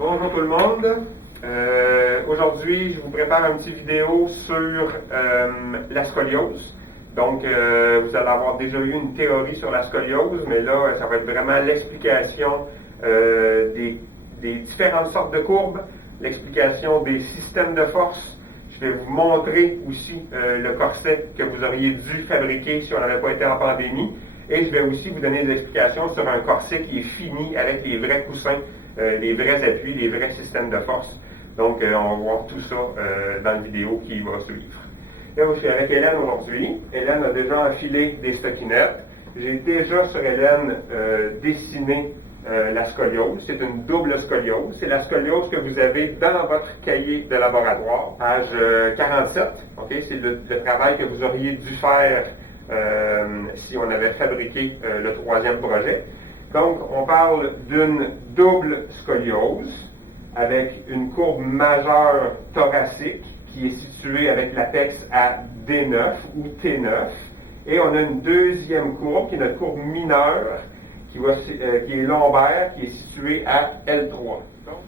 Bonjour tout le monde. Aujourd'hui, je vous prépare une petite vidéo sur la scoliose. Donc, vous allez avoir déjà eu une théorie sur la scoliose, mais là, ça va être vraiment l'explication des différentes sortes de courbes, l'explication des systèmes de force. Je vais vous montrer aussi le corset que vous auriez dû fabriquer si on n'avait pas été en pandémie. Et je vais aussi vous donner des explications sur un corset qui est fini avec les vrais coussins, les vrais appuis, les vrais systèmes de force. Donc, on va voir tout ça dans la vidéo qui va suivre. Là, je suis avec Hélène aujourd'hui. Hélène a déjà enfilé des stockinettes. J'ai déjà sur Hélène dessiné la scoliose. C'est une double scoliose. C'est la scoliose que vous avez dans votre cahier de laboratoire, page 47. Okay? C'est le travail que vous auriez dû faire si on avait fabriqué le troisième projet. Donc, on parle d'une double scoliose avec une courbe majeure thoracique qui est située avec l'apex à D9 ou T9. Et on a une deuxième courbe qui est notre courbe mineure qui est lombaire, qui est située à L3. Donc,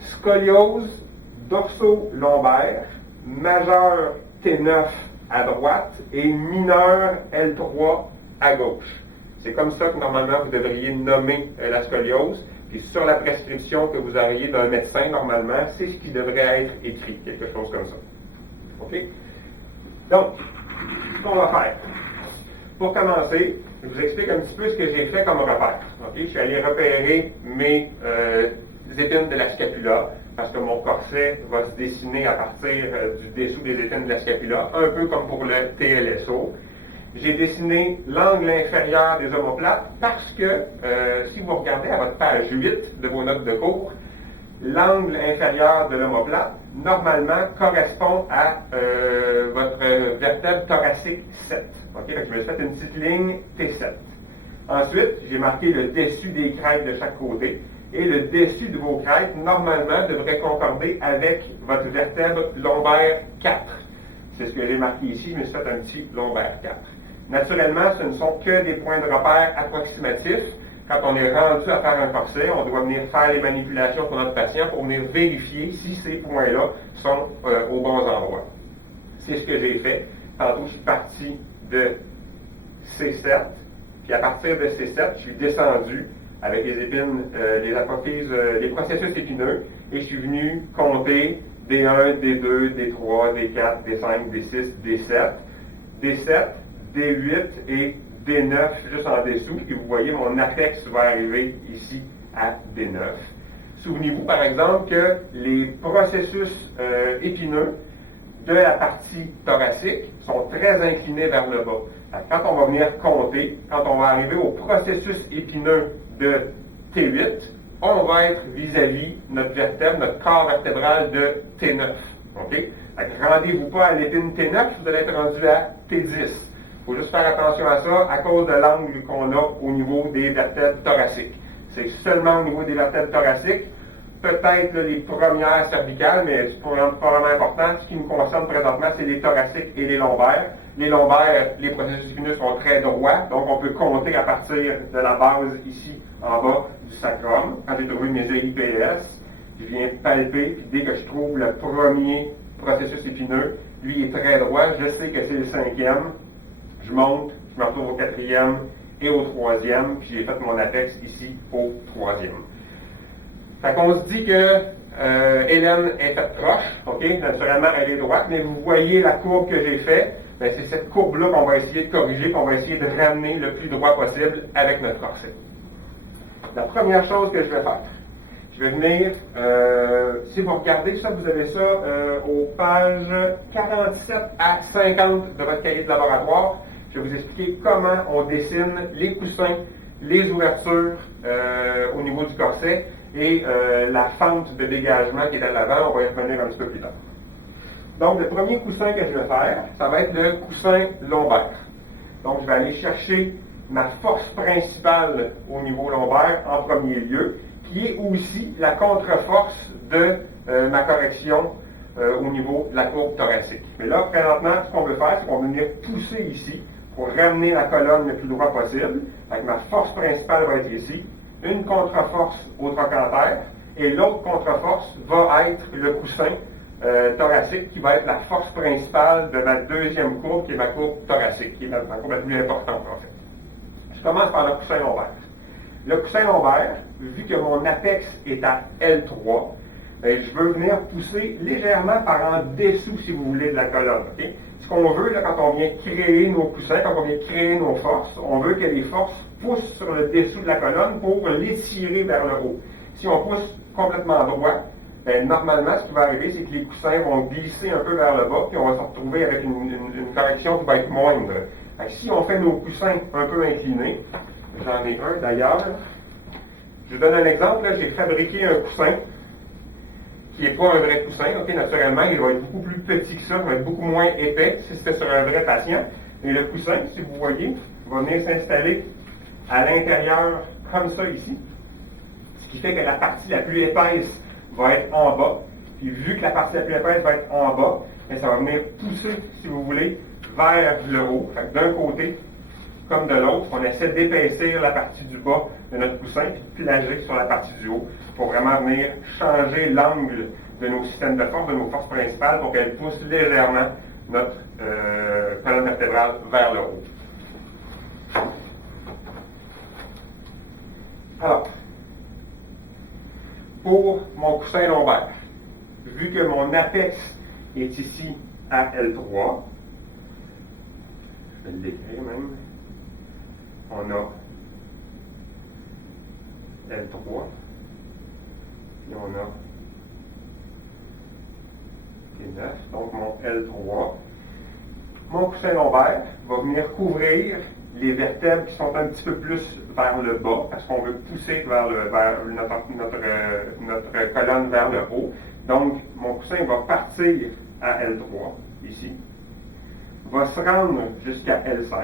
scoliose dorso-lombaire, majeure T9 à droite et mineur L3 à gauche. C'est comme ça que normalement vous devriez nommer la scoliose. Puis sur la prescription que vous auriez d'un médecin, normalement, c'est ce qui devrait être écrit, quelque chose comme ça. OK? Donc, ce qu'on va faire. Pour commencer, je vous explique un petit peu ce que j'ai fait comme repère. OK? Je suis allé repérer mes épines de la scapula, parce que mon corset va se dessiner à partir du dessous des épines de la scapula, un peu comme pour le TLSO. J'ai dessiné l'angle inférieur des omoplates parce que, si vous regardez à votre page 8 de vos notes de cours, l'angle inférieur de l'omoplate, normalement, correspond à votre vertèbre thoracique 7. Okay? Donc, je me suis fait une petite ligne T7. Ensuite, j'ai marqué le dessus des crêtes de chaque côté. Et le dessus de vos crêtes, normalement, devrait concorder avec votre vertèbre lombaire 4. C'est ce que j'ai marqué ici. Je me suis fait un petit lombaire 4. Naturellement, ce ne sont que des points de repère approximatifs. Quand on est rendu à faire un corset, on doit venir faire les manipulations pour notre patient pour venir vérifier si ces points-là sont aux bons endroits. C'est ce que j'ai fait. Tantôt, je suis parti de C7, puis à partir de C7, je suis descendu avec les épines, les apophyses, les processus épineux, et je suis venu compter D1, D2, D3, D4, D5, D6, D7, D7, D8 et D9 juste en dessous, et vous voyez mon apex va arriver ici à D9. Souvenez-vous par exemple que les processus épineux de la partie thoracique sont très inclinés vers le bas. Alors, quand on va venir compter, quand on va arriver au processus épineux de T8, on va être vis-à-vis notre vertèbre, notre corps vertébral de T9. Okay? Rendez-vous pas à l'épine T9, vous allez être rendu à T10. Il faut juste faire attention à ça à cause de l'angle qu'on a au niveau des vertèbres thoraciques. C'est seulement au niveau des vertèbres thoraciques, peut-être les premières cervicales, mais c'est pas vraiment important. Ce qui me concerne présentement, c'est les thoraciques et les lombaires. Les lombaires, les processus épineux sont très droits, donc on peut compter à partir de la base ici, en bas du sacrum. Quand j'ai trouvé mes IPS, je viens palper, puis dès que je trouve le premier processus épineux, lui est très droit, je sais que c'est le cinquième. Je monte, je me retrouve au quatrième et au troisième, puis j'ai fait mon apex ici au troisième. Fait qu'on se dit que Hélène est faite proche, ok? Naturellement, elle est droite, mais vous voyez la courbe que j'ai faite, ben, c'est cette courbe-là qu'on va essayer de corriger, qu'on va essayer de ramener le plus droit possible avec notre corset. La première chose que je vais faire, je vais venir, si vous regardez ça, vous avez ça aux pages 47 à 50 de votre cahier de laboratoire. Je vais vous expliquer comment on dessine les coussins, les ouvertures au niveau du corset et la fente de dégagement qui est à l'avant. On va y revenir un petit peu plus tard. Donc, le premier coussin que je vais faire, ça va être le coussin lombaire. Donc, je vais aller chercher ma force principale au niveau lombaire en premier lieu, qui est aussi la contre-force de ma correction au niveau de la courbe thoracique. Mais là, présentement, ce qu'on veut faire, c'est qu'on va venir pousser ici pour ramener la colonne le plus droit possible. Donc, ma force principale va être ici. Une contre-force au trochanter Et l'autre contre-force va être le coussin thoracique, qui va être la force principale de ma deuxième courbe, qui est ma courbe thoracique, qui est ma courbe la plus importante en fait. Je commence par le coussin lombaire. Le coussin lombaire, vu que mon apex est à L3, je veux venir pousser légèrement par en dessous, si vous voulez, de la colonne. Okay? Ce qu'on veut, là, quand on vient créer nos coussins, quand on vient créer nos forces, on veut que les forces poussent sur le dessous de la colonne pour l'étirer vers le haut. Si on pousse complètement droit, normalement, ce qui va arriver, c'est que les coussins vont glisser un peu vers le bas, puis on va se retrouver avec une correction qui va être moindre. Si on fait nos coussins un peu inclinés, j'en ai un d'ailleurs, je vous donne un exemple, là, j'ai fabriqué un coussin qui n'est pas un vrai coussin, ok, naturellement, il va être beaucoup plus petit que ça, il va être beaucoup moins épais si c'était sur un vrai patient. Et le coussin, si vous voyez, va venir s'installer à l'intérieur comme ça ici, ce qui fait que la partie la plus épaisse va être en bas. Puis vu que la partie la plus épaisse va être en bas, ça va venir pousser, si vous voulez, vers le haut. Fait que d'un côté comme de l'autre, on essaie d'épaissir la partie du bas de notre coussin et de plager sur la partie du haut pour vraiment venir changer l'angle de nos systèmes de force, de nos forces principales, pour qu'elles poussent légèrement notre colonne vertébrale vers le haut. Alors, pour mon coussin lombaire, vu que mon apex est ici à L3, je vais l'écrire même, on a L3, puis on a T9, donc mon L3. Mon coussin lombaire va venir couvrir les vertèbres qui sont un petit peu plus vers le bas, parce qu'on veut pousser vers notre colonne vers le haut. Donc, mon coussin va partir à L3, ici, va se rendre jusqu'à L5,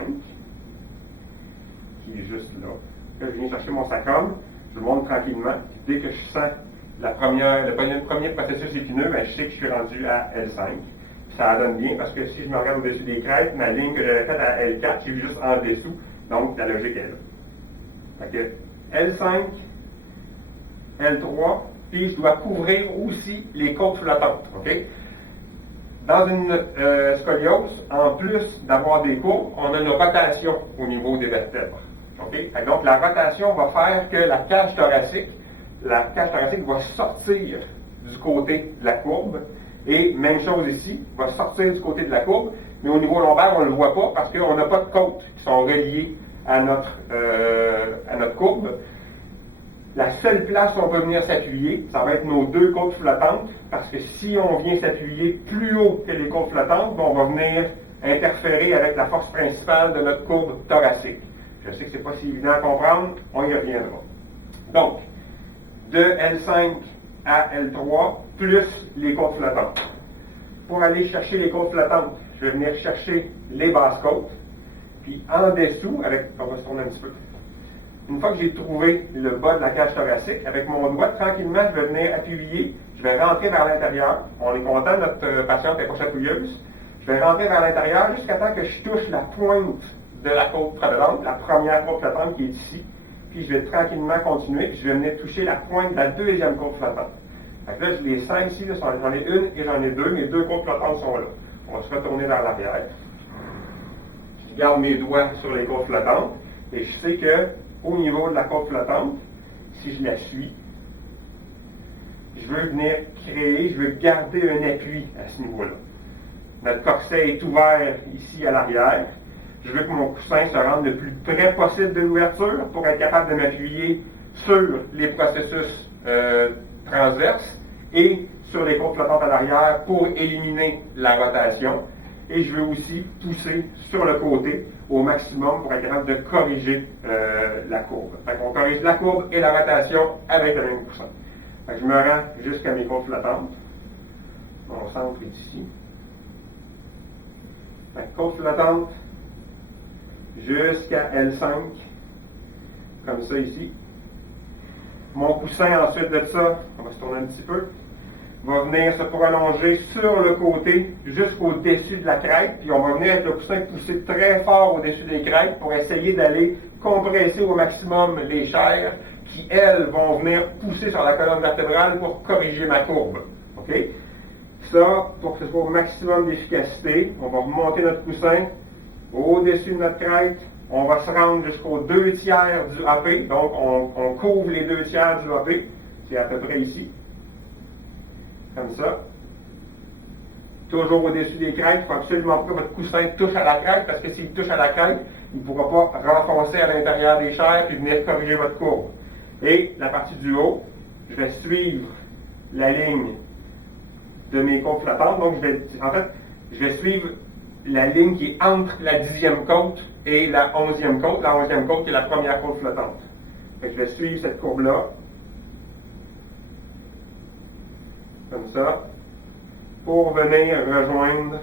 qui est juste là. Là, je viens chercher mon sacrum, je le monte tranquillement. Dès que je sens le premier processus épineux, je sais que je suis rendu à L5. Ça donne bien parce que si je me regarde au-dessus des crêtes, ma ligne que j'avais faite à L4, j'ai juste en dessous. Donc, la logique est là. Fait que L5, L3, puis je dois couvrir aussi les côtes flottantes. Okay? Dans une scoliose, en plus d'avoir des courbes, on a une rotation au niveau des vertèbres. Okay? Donc, la rotation va faire que la cage thoracique va sortir du côté de la courbe. Et même chose ici, va sortir du côté de la courbe, mais au niveau lombaire, on ne le voit pas parce qu'on n'a pas de côtes qui sont reliées à notre courbe. La seule place où on peut venir s'appuyer, ça va être nos deux côtes flottantes, parce que si on vient s'appuyer plus haut que les côtes flottantes, on va venir interférer avec la force principale de notre courbe thoracique. Je sais que ce n'est pas si évident à comprendre, on y reviendra. Donc, de L5 à L3, plus les côtes flottantes. Pour aller chercher les côtes flottantes, je vais venir chercher les basses côtes, puis en dessous, on va se tourner un petit peu. Une fois que j'ai trouvé le bas de la cage thoracique, avec mon doigt, tranquillement, je vais venir appuyer, je vais rentrer vers l'intérieur. On est content, notre patiente n'est pas chatouilleuse. Je vais rentrer vers l'intérieur jusqu'à temps que je touche la pointe de la côte flottante, la première côte flottante qui est ici. Puis je vais tranquillement continuer, puis je vais venir toucher la pointe de la deuxième côte flottante. Fait que là, les 5 ici, j'en ai une et j'en ai deux. Mes deux côtes flottantes sont là. On va se retourner vers l'arrière. Je garde mes doigts sur les côtes flottantes et je sais que au niveau de la côte flottante, si je la suis, je veux venir créer, je veux garder un appui à ce niveau-là. Notre corset est ouvert ici à l'arrière. Je veux que mon coussin se rende le plus près possible de l'ouverture pour être capable de m'appuyer sur les processus transverses et sur les côtes flottantes à l'arrière pour éliminer la rotation. Et je veux aussi pousser sur le côté au maximum pour être capable de corriger la courbe. Fait qu'on corrige la courbe et la rotation avec le même coussin. Fait que je me rends jusqu'à mes côtes flottantes. Mon centre est ici. Fait que côte flottante jusqu'à L5, comme ça ici. Mon coussin, ensuite de ça, on va se tourner un petit peu. va venir se prolonger sur le côté jusqu'au-dessus de la crête, puis on va venir avec le coussin pousser très fort au-dessus des crêtes pour essayer d'aller compresser au maximum les chairs qui, elles, vont venir pousser sur la colonne vertébrale pour corriger ma courbe. OK? Ça, pour que ce soit au maximum d'efficacité, on va remonter notre coussin au-dessus de notre crête. On va se rendre jusqu'aux 2/3 du AP. Donc, on couvre les 2/3 du AP. C'est à peu près ici. Comme ça. Toujours au-dessus des crêtes. Il ne faut absolument pas que votre coussin touche à la crête, parce que s'il touche à la crête, il ne pourra pas renfoncer à l'intérieur des chairs et venir corriger votre courbe. Et la partie du haut, je vais suivre la ligne de mes côtes flottantes. Donc, je vais suivre la ligne qui est entre la 10e côte et la 11e côte. La 11e côte qui est la première côte flottante. Fait que je vais suivre cette courbe-là. Comme ça. Pour venir rejoindre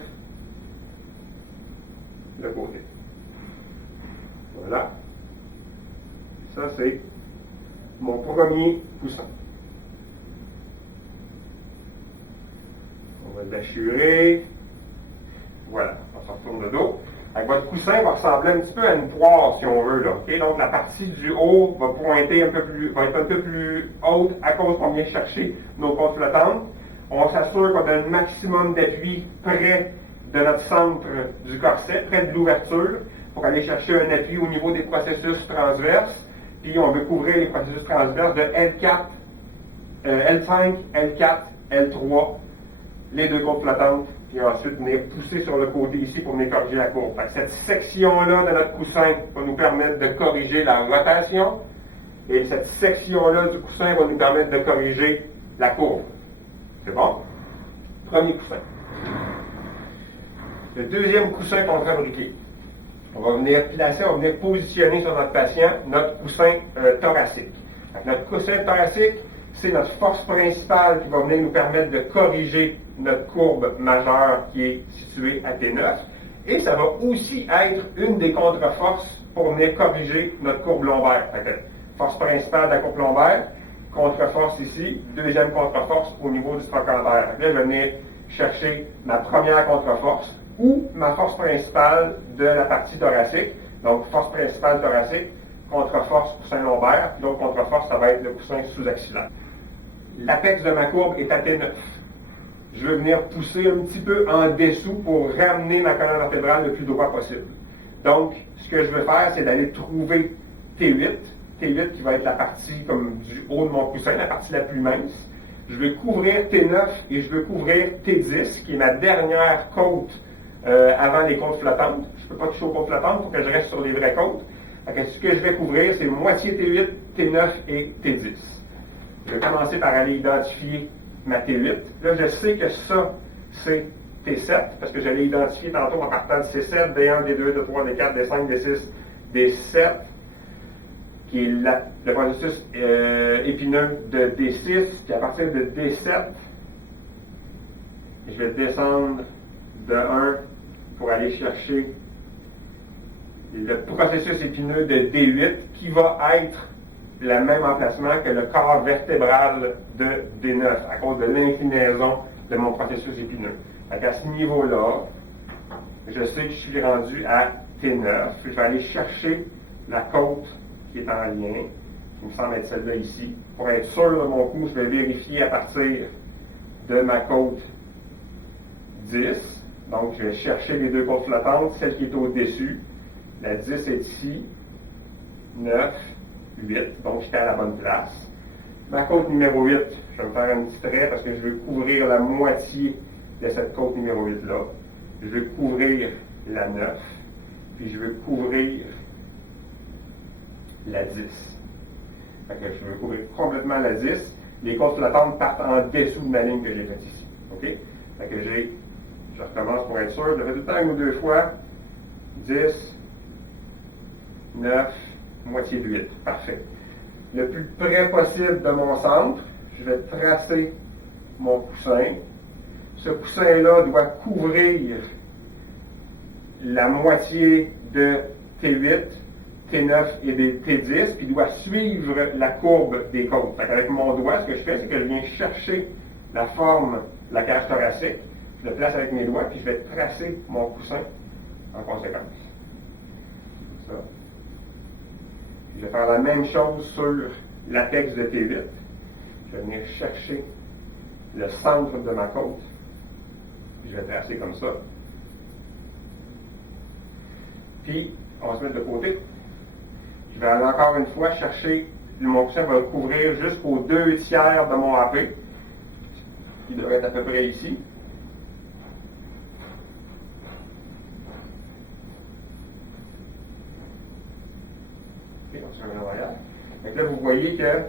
le côté. Voilà. Ça, c'est mon premier coussin. On va l'assurer. Voilà, on se retourne le dos. Avec votre coussin, il va ressembler un petit peu à une poire, si on veut. Là, okay? Donc, la partie du haut va pointer va être un peu plus haute à cause qu'on vient chercher nos côtes flottantes. On s'assure qu'on a un maximum d'appui près de notre centre du corset, près de l'ouverture, pour aller chercher un appui au niveau des processus transverses. Puis, on veut couvrir les processus transverses de L4, L5, L4, L3, les deux côtes flottantes, puis ensuite venir pousser sur le côté ici pour venir corriger la courbe. Fait que cette section-là de notre coussin va nous permettre de corriger la rotation, et cette section-là du coussin va nous permettre de corriger la courbe. C'est bon? Premier coussin. Le deuxième coussin qu'on va fabriquer. On va venir placer, on va venir positionner sur notre patient notre coussin thoracique. Donc, notre coussin thoracique, c'est notre force principale qui va venir nous permettre de corriger notre courbe majeure qui est située à T9. Et ça va aussi être une des contre-forces pour venir corriger notre courbe lombaire. Force principale de la courbe lombaire, contre-force ici, deuxième contre-force au niveau du trochanter. Là, je vais venir chercher ma première contre-force ou ma force principale de la partie thoracique. Donc, force principale thoracique, contre-force coussin lombaire, l'autre contre-force, ça va être le coussin sous-axillaire. L'apex de ma courbe est à T9. Je vais venir pousser un petit peu en dessous pour ramener ma colonne vertébrale le plus droit possible. Donc, ce que je veux faire, c'est d'aller trouver T8. T8 qui va être la partie comme du haut de mon coussin, la partie la plus mince. Je vais couvrir T9 et je vais couvrir T10, qui est ma dernière côte avant les côtes flottantes. Je ne peux pas toucher aux côtes flottantes pour que je reste sur les vraies côtes. Donc, ce que je vais couvrir, c'est moitié T8, T9 et T10. Je vais commencer par aller identifier ma T8. Là, je sais que ça, c'est T7, parce que je l'ai identifié tantôt en partant de C7, D1, D2, D3, D4, D5, D6, D7, qui est le processus épineux de D6, puis à partir de D7, je vais descendre de 1 pour aller chercher le processus épineux de D8, qui va être le même emplacement que le corps vertébral de D9, à cause de l'inclinaison de mon processus épineux. Donc à ce niveau-là, je sais que je suis rendu à T9. Je vais aller chercher la côte qui est en lien, qui me semble être celle-là ici. Pour être sûr de mon coup, je vais vérifier à partir de ma côte 10. Donc, je vais chercher les deux côtes flottantes, celle qui est au-dessus. La 10 est ici. 9, 8. Donc, j'étais à la bonne place. Ma côte numéro 8, je vais me faire un petit trait parce que je vais couvrir la moitié de cette côte numéro 8-là. Je vais couvrir la 9. Puis, je vais couvrir la 10. Fait que je vais couvrir complètement la 10. Les côtes flottantes partent en dessous de ma ligne que j'ai faite ici. OK? Fait que je recommence pour être sûr. Je le fais tout le temps une ou deux fois. 10, 9, moitié de 8. Parfait. Le plus près possible de mon centre, je vais tracer mon coussin. Ce coussin-là doit couvrir la moitié de T8, T9 et des T10, puis doit suivre la courbe des côtes. Avec mon doigt, ce que je fais, c'est que je viens chercher la forme de la cage thoracique. Je le place avec mes doigts, puis je vais tracer mon coussin en conséquence. Ça. Je vais faire la même chose sur l'apex de T8. Je vais venir chercher le centre de ma côte. Puis je vais tracer comme ça. Puis, on va se mettre de côté. Je vais aller encore une fois chercher, mon coussin va couvrir jusqu'aux 2/3 de mon AP. Il devrait être à peu près ici. OK, on se remet en arrière. Donc là, vous voyez que,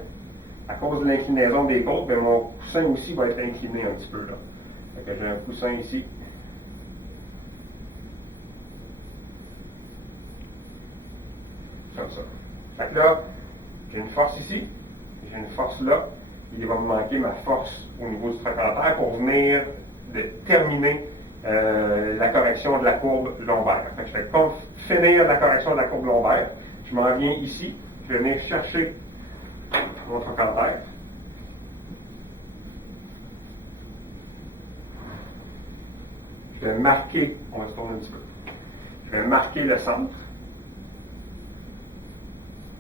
à cause de l'inclinaison des côtes, bien, mon coussin aussi va être incliné un petit peu là. Donc j'ai un coussin ici. Comme ça. Fait que là, j'ai une force ici, j'ai une force là. Il va me manquer ma force au niveau du trochanter pour venir terminer la correction de la courbe lombaire. Fait que je vais finir la correction de la courbe lombaire. Je m'en viens ici. Je vais venir chercher mon trochanter. Je vais marquer, on va se tourner un petit peu. Je vais marquer le centre.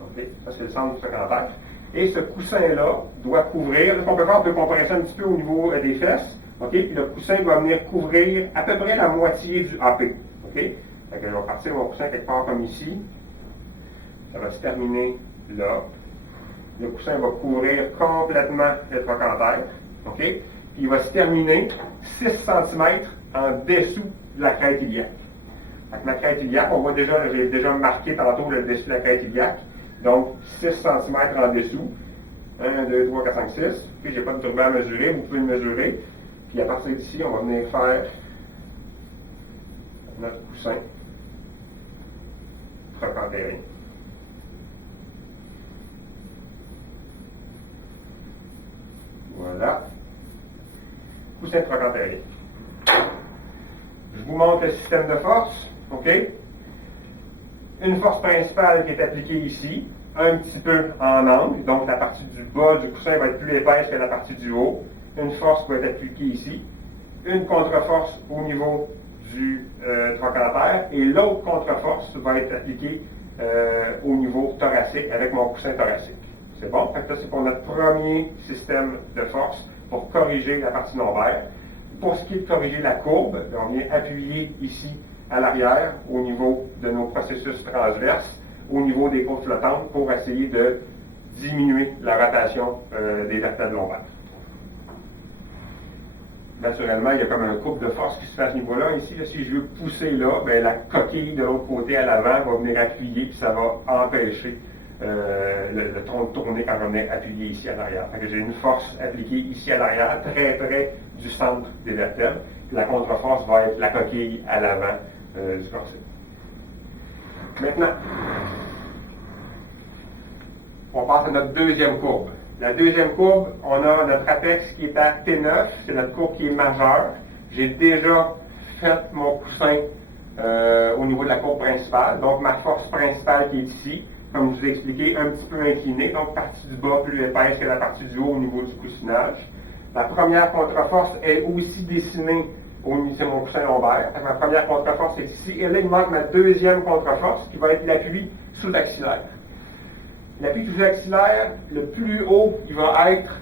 OK, ça c'est le centre du trochanter. Et ce coussin-là doit couvrir, on peut faire de compression un petit peu au niveau des fesses, OK? Puis le coussin doit venir couvrir à peu près la moitié du AP, OK? Fait que je vais partir mon coussin quelque part comme ici. Ça va se terminer là. Le coussin va couvrir complètement le trochanter, OK? Puis il va se terminer 6 cm en dessous de la crête iliaque. Avec ma crête iliaque, on voit déjà, j'ai déjà marqué tantôt le dessus de la crête iliaque. Donc, 6 cm en dessous. 1, 2, 3, 4, 5, 6. Puis, je n'ai pas de ruban à mesurer. Vous pouvez le mesurer. Puis, à partir d'ici, on va venir faire notre coussin trochanterien. Voilà. Coussin trochanterien. Je vous montre le système de force. OK? Une force principale qui est appliquée ici, un petit peu en angle, donc la partie du bas du coussin va être plus épaisse que la partie du haut. Une force va être appliquée ici. Une contre-force au niveau du trochanter et l'autre contre-force va être appliquée au niveau thoracique avec mon coussin thoracique. C'est bon? Fait que ça, c'est pour notre premier système de force pour corriger la partie lombaire. Pour ce qui est de corriger la courbe, on vient appuyer ici à l'arrière au niveau de nos processus transverses, au niveau des côtes flottantes pour essayer de diminuer la rotation des vertèbres lombaires. Naturellement, il y a comme un couple de force qui se fait à ce niveau-là. Ici, là, si je veux pousser là, bien, la coquille de l'autre côté à l'avant va venir appuyer, puis ça va empêcher le tronc de tourner quand on est appuyé ici à l'arrière. J'ai une force appliquée ici à l'arrière, très près du centre des vertèbres. Puis la contre-force va être la coquille à l'avant du corset. Maintenant, on passe à notre deuxième courbe. La deuxième courbe, on a notre apex qui est à T9, c'est notre courbe qui est majeure. J'ai déjà fait mon coussin au niveau de la courbe principale, donc ma force principale qui est ici, comme je vous ai expliqué, un petit peu inclinée, donc partie du bas plus épaisse que la partie du haut au niveau du coussinage. La première contre-force est aussi dessinée au niveau de mon coussin lombaire. Ma première contre-force est ici, et là il manque ma deuxième contre-force qui va être l'appui sous-axillaire. L'appui sous-axillaire, le plus haut il va être,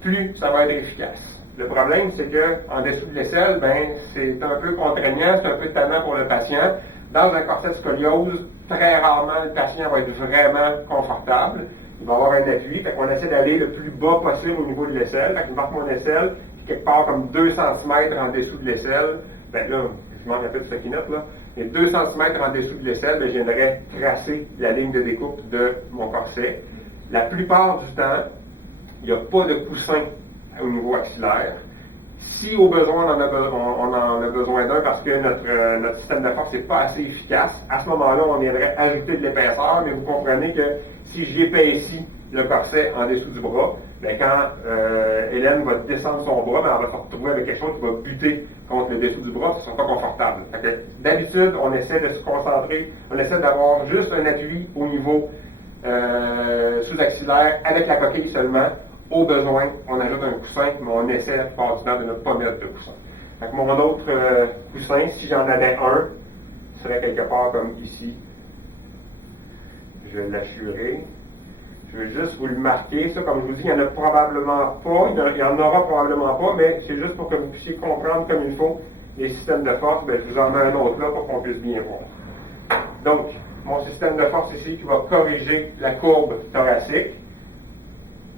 plus ça va être efficace. Le problème, c'est qu'en dessous de l'aisselle, ben, c'est un peu contraignant, c'est un peu tannant pour le patient. Dans un corset de scoliose, très rarement le patient va être vraiment confortable. Il va avoir un appui, fait qu'on essaie d'aller le plus bas possible au niveau de l'aisselle. Fait que je marque mon aisselle, quelque part comme 2 cm en dessous de l'aisselle. Ben là, je manque un peu de floquinette, là. Et 2 cm en dessous de l'aisselle, ben, j'aimerais tracer la ligne de découpe de mon corset. La plupart du temps, il n'y a pas de coussin au niveau axillaire. Si au besoin on en a besoin d'un parce que notre système de force n'est pas assez efficace, à ce moment-là, on viendrait ajouter de l'épaisseur, mais vous comprenez que si j'épaissis le corset en dessous du bras, bien, quand Hélène va descendre son bras, bien, elle va se retrouver avec quelque chose qui va buter contre le dessous du bras, ce ne sera pas confortable. D'habitude, on essaie de se concentrer, on essaie d'avoir juste un appui au niveau sous-axillaire avec la coquille seulement. au besoin, on ajoute un coussin, mais on essaie la plupart du temps de ne pas mettre de coussin. Donc mon autre coussin, si j'en avais un, serait quelque part comme ici. Je vais l'assurer. Je vais juste vous le marquer. Ça, comme je vous dis, il n'y en a probablement pas. Il n'y en aura probablement pas, mais c'est juste pour que vous puissiez comprendre comme il faut les systèmes de force. Bien, je vous en mets un autre là pour qu'on puisse bien voir. Donc, mon système de force ici qui va corriger la courbe thoracique.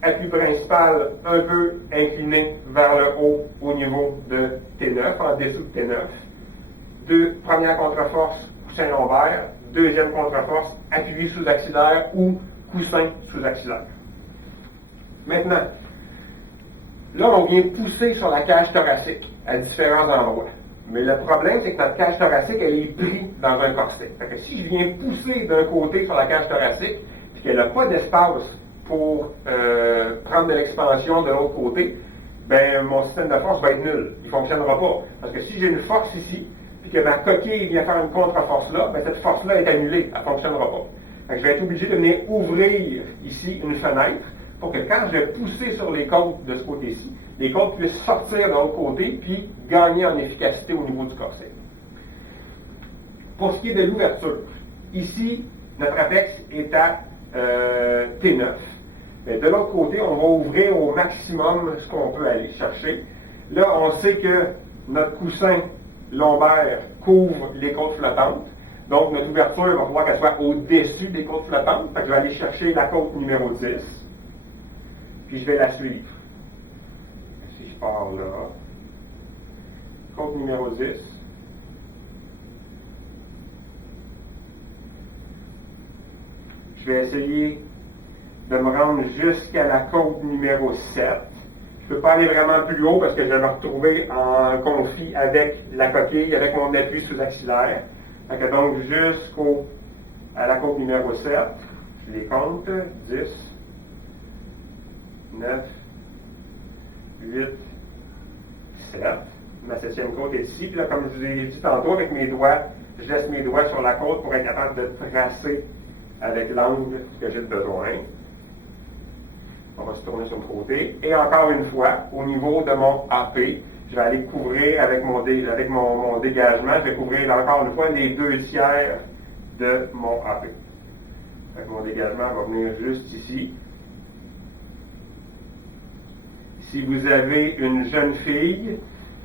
Appui principal un peu incliné vers le haut au niveau de T9, en dessous de T9. Première contre-force, coussin lombaire. Deuxième contre-force, appui sous-axillaire ou coussin sous-axillaire. Maintenant, là, on vient pousser sur la cage thoracique à différents endroits. Mais le problème, c'est que notre cage thoracique, elle est prise dans un corset. Fait que si je viens pousser d'un côté sur la cage thoracique, puis qu'elle n'a pas d'espace pour prendre de l'expansion de l'autre côté, ben mon système de force va être nul. Il ne fonctionnera pas. Parce que si j'ai une force ici, puis que ma coquille vient faire une contre-force là, ben cette force-là est annulée. Elle ne fonctionnera pas. Donc, je vais être obligé de venir ouvrir ici une fenêtre pour que quand je vais pousser sur les côtes de ce côté-ci, les côtes puissent sortir de l'autre côté puis gagner en efficacité au niveau du corset. Pour ce qui est de l'ouverture, ici, notre apex est à T9. Mais de l'autre côté, on va ouvrir au maximum ce qu'on peut aller chercher. Là, on sait que notre coussin lombaire couvre les côtes flottantes. Donc, notre ouverture, il va falloir qu'elle soit au-dessus des côtes flottantes. Fait que je vais aller chercher la côte numéro 10. Puis je vais la suivre. Si je pars là, côte numéro 10. Je vais essayer de me rendre jusqu'à la côte numéro 7. Je ne peux pas aller vraiment plus haut parce que je vais me retrouver en conflit avec la coquille, avec mon appui sous-axillaire. Donc, à la côte numéro 7, je les compte, 10, 9, 8, 7. Ma 7e côte est ici. Puis là, comme je vous ai dit tantôt, avec mes doigts, je laisse mes doigts sur la côte pour être capable de tracer avec l'angle que j'ai besoin. On va se tourner sur le côté. Et encore une fois, au niveau de mon AP, je vais aller couvrir avec mon dégagement, je vais couvrir encore une fois les 2/3 de mon AP. Donc, mon dégagement va venir juste ici. Si vous avez une jeune fille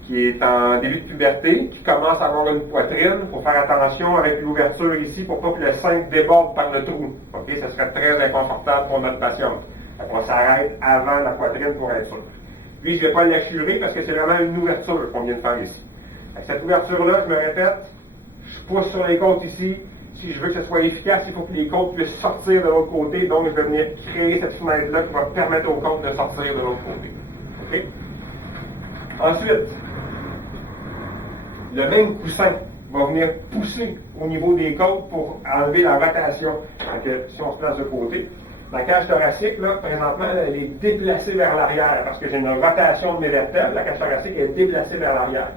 qui est en début de puberté, qui commence à avoir une poitrine, il faut faire attention avec l'ouverture ici pour pas que le sein déborde par le trou. OK? Ça serait très inconfortable pour notre patiente. On s'arrête avant la poitrine pour être sûr. Puis, je ne vais pas l'assurer parce que c'est vraiment une ouverture qu'on vient de faire ici. Avec cette ouverture-là, je me répète, je pousse sur les côtes ici. Si je veux que ce soit efficace, il faut que les côtes puissent sortir de l'autre côté. Donc, je vais venir créer cette fenêtre-là qui va permettre aux côtes de sortir de l'autre côté. OK? Ensuite, le même coussin va venir pousser au niveau des côtes pour enlever la rotation. Donc, si on se place de côté, la cage thoracique, là, présentement, elle est déplacée vers l'arrière parce que j'ai une rotation de mes vertèbres. La cage thoracique est déplacée vers l'arrière.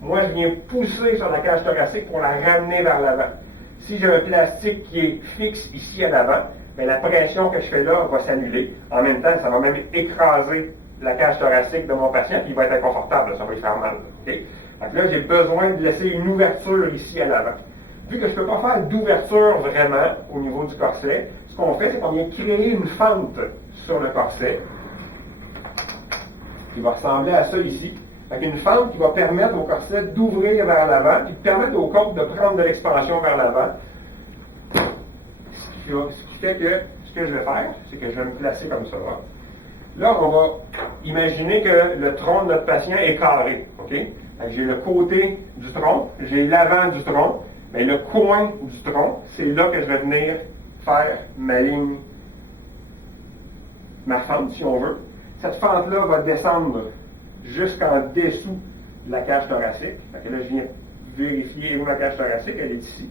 Moi, je viens pousser sur la cage thoracique pour la ramener vers l'avant. Si j'ai un plastique qui est fixe ici à l'avant, bien, la pression que je fais là va s'annuler. En même temps, ça va même écraser la cage thoracique de mon patient, puis il va être inconfortable, ça va lui faire mal. Okay? Donc là, j'ai besoin de laisser une ouverture ici à l'avant. Vu que je ne peux pas faire d'ouverture vraiment au niveau du corset, ce qu'on fait, c'est qu'on vient créer une fente sur le corset qui va ressembler à ça ici. Donc une fente qui va permettre au corset d'ouvrir vers l'avant et de permettre aux côtes de prendre de l'expansion vers l'avant. Ce qui fait que ce que je vais faire, c'est que je vais me placer comme ça. Là, on va imaginer que le tronc de notre patient est carré. OK? J'ai le côté du tronc, j'ai l'avant du tronc, mais le coin du tronc, c'est là que je vais venir faire ma ligne, ma fente, si on veut. Cette fente-là va descendre jusqu'en dessous de la cage thoracique. Donc là, je viens vérifier où la cage thoracique, elle est ici.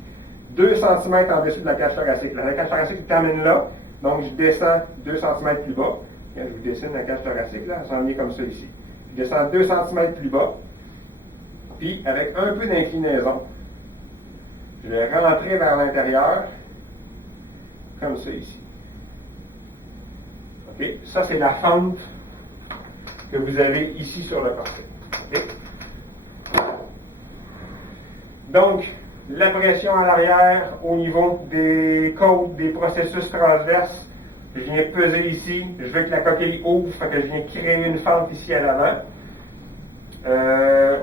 2 cm en dessous de la cage thoracique. La cage thoracique termine là, donc je descends 2 cm plus bas. Quand je vous dessine la cage thoracique, là, elle s'en vient comme ça ici. Je descends 2 cm plus bas, puis avec un peu d'inclinaison, je vais rentrer vers l'intérieur, comme ça ici. OK? Ça, c'est la fente que vous avez ici sur le corset. Okay? Donc, la pression à l'arrière au niveau des côtes, des processus transverses, je viens peser ici, je veux que la coquille ouvre, fait que je viens créer une fente ici à l'avant.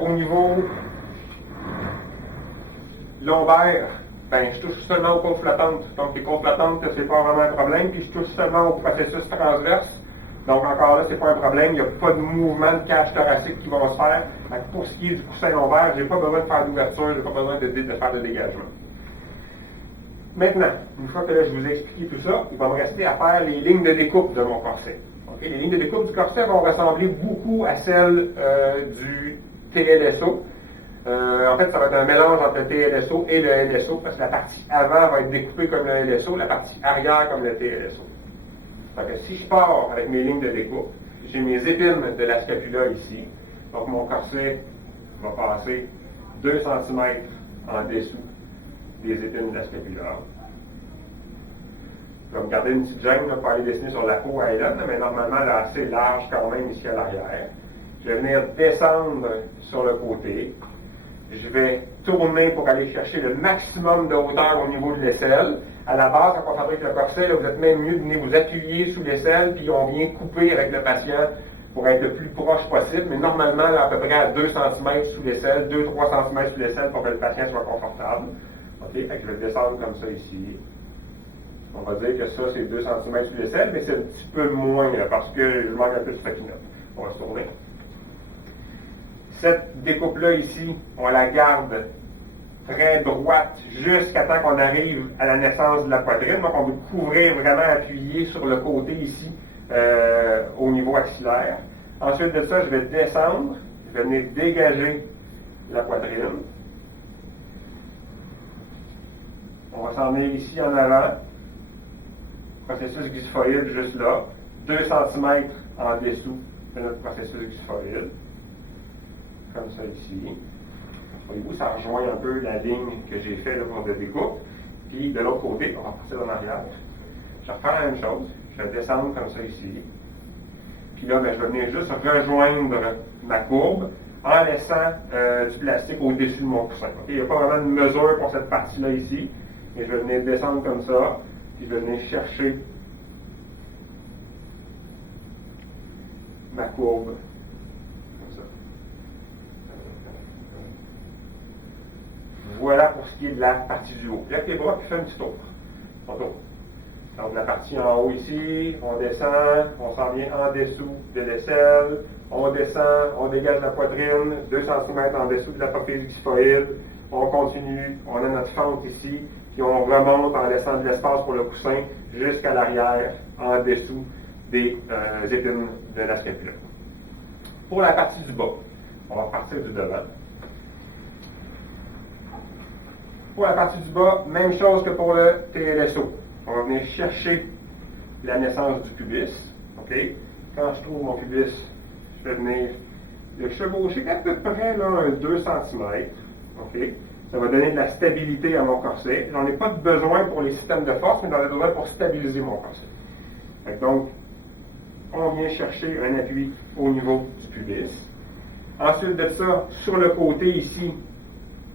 Au niveau lombaire, ben, je touche seulement aux côtes flottantes. Donc, les côtes flottantes, c'est pas vraiment un problème. Puis, je touche seulement au processus transverse. Donc, encore là, c'est pas un problème. Il n'y a pas de mouvement de cage thoracique qui va se faire. Pour ce qui est du coussin lombaire, j'ai pas besoin de faire d'ouverture, j'ai pas besoin de faire de dégagement. Maintenant, une fois que là, je vous ai expliqué tout ça, il va me rester à faire les lignes de découpe de mon corset. Okay? Les lignes de découpe du corset vont ressembler beaucoup à celles du TLSO. En fait, ça va être un mélange entre le TLSO et le LSO, parce que la partie avant va être découpée comme le LSO, la partie arrière comme le TLSO. Donc, si je pars avec mes lignes de découpe, j'ai mes épines de la scapula ici. Donc, mon corset va passer 2 cm en dessous des épines de la scapula. Je vais me garder une petite gêne là, pour aller dessiner sur la peau à Hélène, mais normalement, elle est assez large quand même ici à l'arrière. Je vais venir descendre sur le côté. Je vais tourner pour aller chercher le maximum de hauteur au niveau de l'aisselle. À la base, quand on fabrique le corset, là, vous êtes même mieux de venir vous appuyer sous l'aisselle, puis on vient couper avec le patient pour être le plus proche possible, mais normalement, là, à peu près à 2 cm sous l'aisselle, 2-3 cm sous l'aisselle pour que le patient soit confortable. OK? Fait que je vais descendre comme ça ici. On va dire que ça, c'est 2 cm sous l'aisselle, mais c'est un petit peu moins, là, parce que je manque un peu de stockinette. On va se tourner. Cette découpe-là ici, on la garde très droite jusqu'à temps qu'on arrive à la naissance de la poitrine. Donc, on veut couvrir vraiment appuyé sur le côté ici, au niveau axillaire. Ensuite de ça, je vais descendre, je vais venir dégager la poitrine. On va s'en venir ici en avant. Processus xiphoïde juste là. 2 cm en dessous de notre processus xiphoïde. Comme ça ici. Voyez-vous, ça rejoint un peu la ligne que j'ai faite pour de découpe. Puis de l'autre côté, on va passer en arrière. Je vais refaire la même chose. Je vais descendre comme ça ici. Puis là, ben, je vais venir juste rejoindre ma courbe en laissant du plastique au-dessus de mon coussin. Okay? Il n'y a pas vraiment de mesure pour cette partie-là ici. Mais je vais venir descendre comme ça. Puis je vais venir chercher ma courbe. Comme ça. Voilà pour ce qui est de la partie du haut. Puis avec les bras, puis fais un petit tour. On tourne. Donc la partie en haut ici, on descend, on s'en vient en dessous de l'aisselle, on descend, on dégage la poitrine, 2 cm en dessous de l'apophyse xiphoïde, on continue, on a notre fente ici, puis on remonte en laissant de l'espace pour le coussin jusqu'à l'arrière, en dessous des épines de la scapula. Pour la partie du bas, on va partir du devant. Pour la partie du bas, même chose que pour le TLSO. On va venir chercher la naissance du pubis. Okay? Quand je trouve mon pubis, je vais venir le chevaucher à peu près là, un 2 cm. Okay? Ça va donner de la stabilité à mon corset. J'en ai pas de besoin pour les systèmes de force, mais j'en ai besoin pour stabiliser mon corset. Donc, on vient chercher un appui au niveau du pubis. Ensuite de ça, sur le côté ici,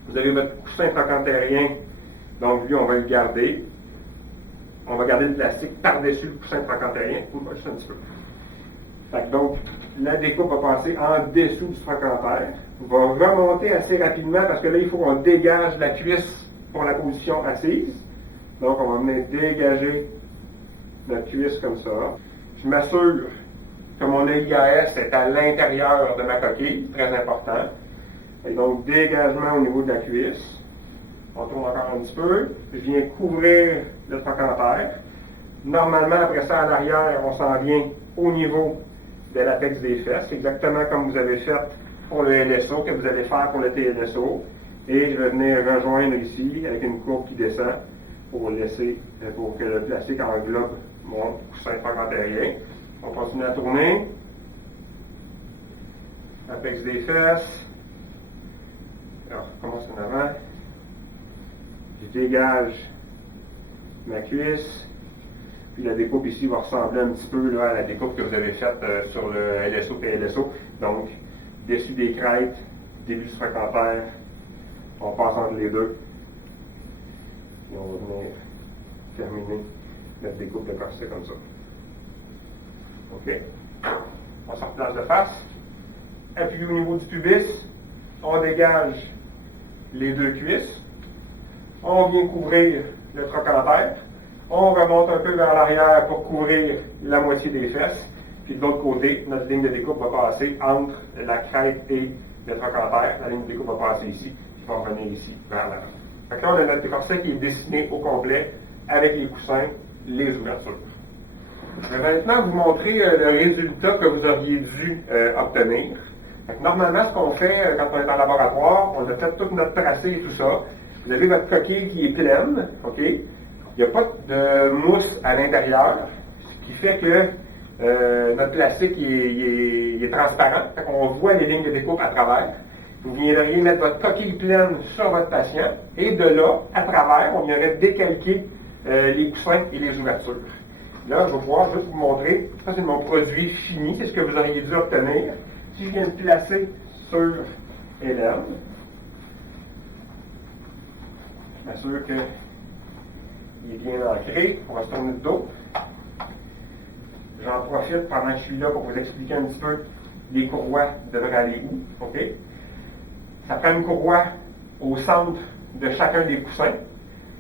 vous avez votre coussin trochanterien. Donc, lui, on va le garder. On va garder le plastique par-dessus le coussin trochanterien. Juste un petit peu. Fait que donc, la découpe va passer en dessous du trochanter. Va remonter assez rapidement parce que là, il faut qu'on dégage la cuisse pour la position assise. Donc, on va venir dégager notre cuisse comme ça. Je m'assure que mon EIAS est à l'intérieur de ma coquille, très important. Et donc, dégagement au niveau de la cuisse. On tourne encore un petit peu. Je viens couvrir le trochanter. Normalement, après ça, à l'arrière, on s'en vient au niveau de l'apex des fesses, exactement comme vous avez fait pour le LSO, que vous allez faire pour le TLSO. Et je vais venir rejoindre ici avec une courbe qui descend pour que le plastique englobe mon coussin trochanterien. On continue à tourner. Apex des fesses. Alors, je commence en avant. Je dégage ma cuisse. Puis la découpe ici va ressembler un petit peu là, à la découpe que vous avez faite sur le LSO PLSO. Donc, dessus des crêtes, début du trochanter, on passe entre les deux. Et on va venir terminer notre découpe de corset comme ça. OK. On se replace de face. Appui au niveau du pubis. On dégage les deux cuisses. On vient couvrir le trochanter. On remonte un peu vers l'arrière pour couvrir la moitié des fesses. Puis de l'autre côté, notre ligne de découpe va passer entre la crête et le trochanter. La ligne de découpe va passer ici, puis va revenir ici vers l'avant. Donc là, on a notre corset qui est dessiné au complet avec les coussins, les ouvertures. Je vais maintenant vous montrer le résultat que vous auriez dû obtenir. Donc, normalement, ce qu'on fait quand on est en laboratoire, on a fait tout notre tracé et tout ça. Vous avez votre coquille qui est pleine, OK? Il n'y a pas de mousse à l'intérieur, ce qui fait que notre plastique est transparent. Fait qu'on voit les lignes de découpe à travers. Vous viendriez mettre votre coquille pleine sur votre patient et de là, à travers, on viendrait décalquer les coussins et les ouvertures. Là, je vais pouvoir juste vous montrer, ça c'est mon produit fini, c'est ce que vous auriez dû obtenir. Si je viens de placer sur Hélène, je m'assure qu'il est bien ancré, on va se tourner de dos. J'en profite pendant que je suis là pour vous expliquer un petit peu les courroies devraient aller où. OK? Ça prend une courroie au centre de chacun des coussins.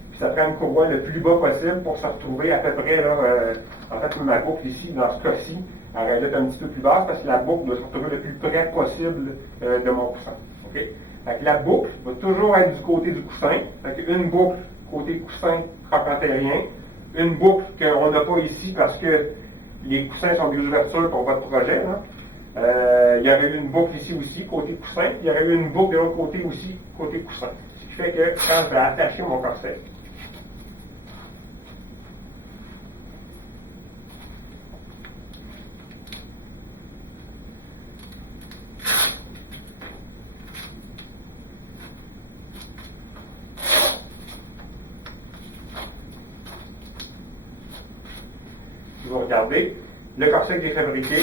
Puis ça prend une courroie le plus bas possible pour se retrouver à peu près, là, en fait, ma boucle ici, dans ce cas-ci, elle est un petit peu plus basse parce que la boucle doit se retrouver le plus près possible de mon coussin. OK? Fait que la boucle va toujours être du côté du coussin. Fait une boucle côté coussin trochanterien, une boucle qu'on n'a pas ici parce que les coussins sont des ouvertures pour votre projet. Il y aurait eu une boucle ici aussi, côté coussin. Il y aurait eu une boucle de l'autre côté aussi, côté coussin. Ce qui fait que quand je vais attacher mon corset, si vous regardez, le corset que j'ai fabriqué,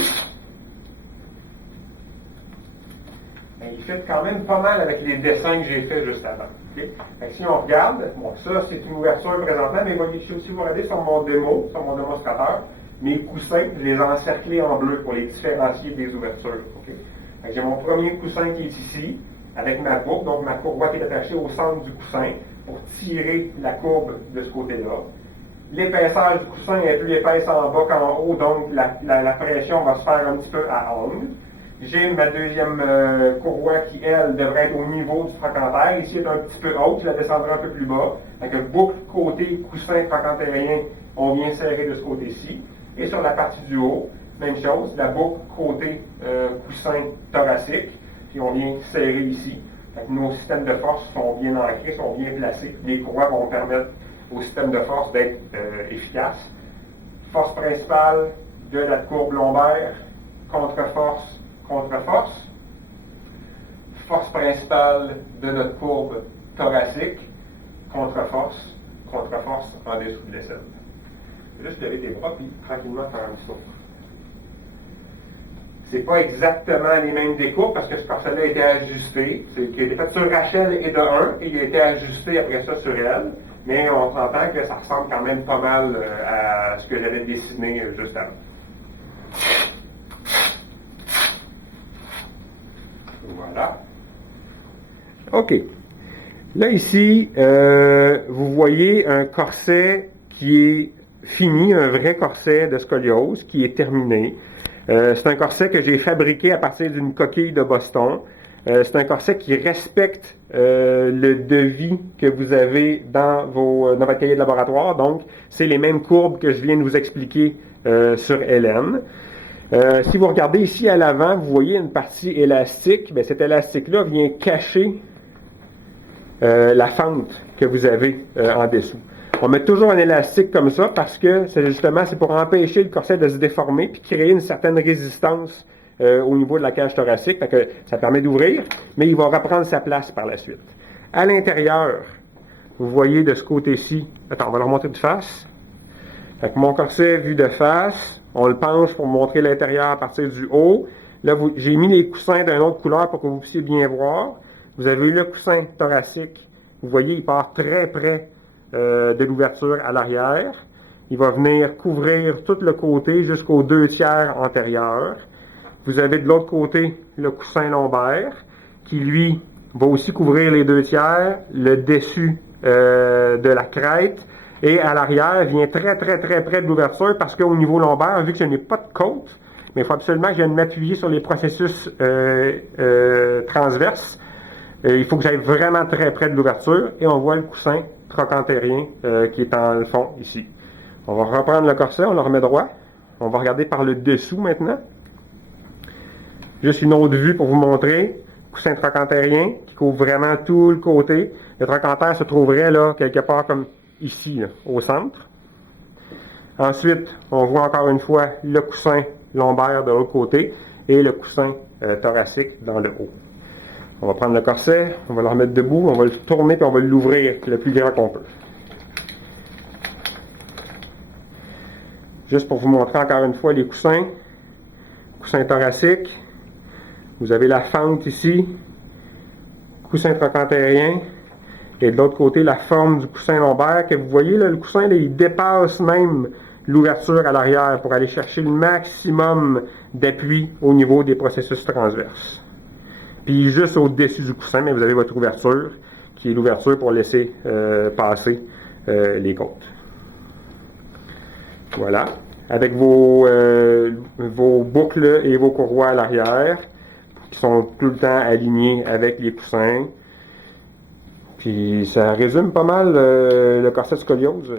il fait quand même pas mal avec les dessins que j'ai faits juste avant. Okay? Si on regarde, bon, ça c'est une ouverture présentement, mais si vous regardez sur mon démonstrateur, mes coussins, je les ai encerclés en bleu pour les différencier des ouvertures. Okay? J'ai mon premier coussin qui est ici, avec ma boucle, donc ma courroie qui est attachée au centre du coussin pour tirer la courbe de ce côté-là. L'épaisseur du coussin est plus épaisse en bas qu'en haut, donc la pression va se faire un petit peu à angle. J'ai ma deuxième courroie qui, elle, devrait être au niveau du trochanter. Ici, elle est un petit peu haute, je la descendrai un peu plus bas. Donc, boucle côté coussin trochantérien, on vient serrer de ce côté-ci. Et sur la partie du haut, même chose, la boucle côté coussin thoracique, puis on vient serrer ici. Donc, nos systèmes de force sont bien ancrés, sont bien placés. Les courroies vont permettre au système de force d'être efficace. Force principale de la courbe lombaire, contre-force, contre-force. Force principale de notre courbe thoracique, contre-force, contre-force en dessous de l'aisselle. Juste lever tes bras puis tranquillement faire un petit tour. C'est pas exactement les mêmes découpes parce que ce corset-là a été ajusté. Il a été fait sur Rachel et de 1 et il a été ajusté après ça sur elle. Mais on s'entend que ça ressemble quand même pas mal à ce que j'avais dessiné juste avant. Voilà. OK. Là, ici, vous voyez un corset qui est fini, un vrai corset de scoliose qui est terminé. C'est un corset que j'ai fabriqué à partir d'une coquille de Boston. C'est un corset qui respecte le devis que vous avez dans votre cahier de laboratoire. Donc, c'est les mêmes courbes que je viens de vous expliquer sur Hélène. Si vous regardez ici à l'avant, vous voyez une partie élastique. Bien, cet élastique-là vient cacher la fente que vous avez en dessous. On met toujours un élastique comme ça parce que c'est pour empêcher le corset de se déformer puis créer une certaine résistance au niveau de la cage thoracique. Fait que ça permet d'ouvrir, mais il va reprendre sa place par la suite. À l'intérieur, vous voyez de ce côté-ci, attends, on va le remonter de face, Avec mon corset vu de face, on le penche pour montrer l'intérieur à partir du haut. Là, j'ai mis les coussins d'une autre couleur pour que vous puissiez bien voir. Vous avez le coussin thoracique. Vous voyez, il part très près de l'ouverture à l'arrière. Il va venir couvrir tout le côté jusqu'aux 2/3 antérieurs. Vous avez de l'autre côté le coussin lombaire qui, lui, va aussi couvrir les 2/3, le dessus de la crête. Et à l'arrière, vient très près de l'ouverture parce qu'au niveau lombaire, vu que je n'ai pas de côte, mais il faut absolument que je vienne m'appuyer sur les processus transverses. Il faut que j'aille vraiment très près de l'ouverture et on voit le coussin trochanterien qui est dans le fond ici. On va reprendre le corset, on le remet droit. On va regarder par le dessous maintenant. Juste une autre vue pour vous montrer. Coussin trochanterien qui couvre vraiment tout le côté. Le trochanter se trouverait là, quelque part comme ici, là, au centre. Ensuite, on voit encore une fois le coussin lombaire de l'autre côté et le coussin thoracique dans le haut. On va prendre le corset, on va le remettre debout, on va le tourner puis on va l'ouvrir le plus grand qu'on peut. Juste pour vous montrer encore une fois les coussins. Coussin thoracique. Vous avez la fente ici. Coussin trochanterien. Et de l'autre côté, la forme du coussin lombaire. Que vous voyez, là, le coussin, là, il dépasse même l'ouverture à l'arrière pour aller chercher le maximum d'appui au niveau des processus transverses. Puis juste au-dessus du coussin, mais vous avez votre ouverture, qui est l'ouverture pour laisser passer les côtes. Voilà. Avec vos boucles et vos courroies à l'arrière, qui sont tout le temps alignées avec les coussins. Puis ça résume pas mal le corset scoliose.